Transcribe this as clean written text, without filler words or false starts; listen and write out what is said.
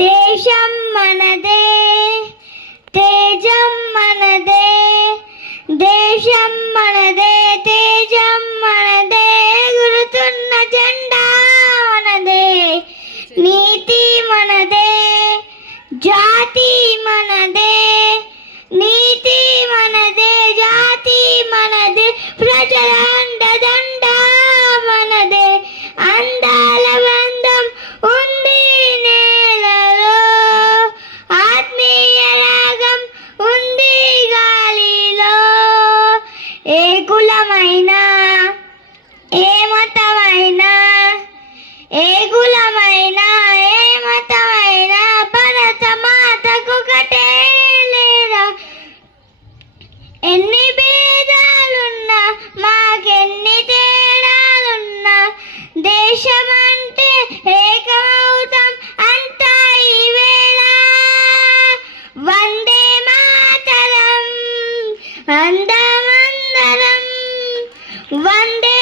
దేశం మనదే, తేజం మనదే, దేశం మనదే, తేజం మనదే, గురుతున్న జెండా మనదే, నీతి మనదే, జాతి మనదే, నీతి మనదే, జాతి మనదే, ప్రజల అండదండ మనదే, అందాల బంధం ఉంది నేలలో, ఆత్మీయ రాగం ఉంది గాలిలో, ఏ కులమైనా ఏ మతమైనా, ఏ కులమైనా ఏ మతమైనా, భరత మాతకు ఒకటే లేదా, ఎన్ని భేదాలున్నా మాకెన్ని తేడాలున్నా, దేశమంటే ఏకమవుతాం అంతా ఈవేళ, వందే మాతరం అందమందరం, వందే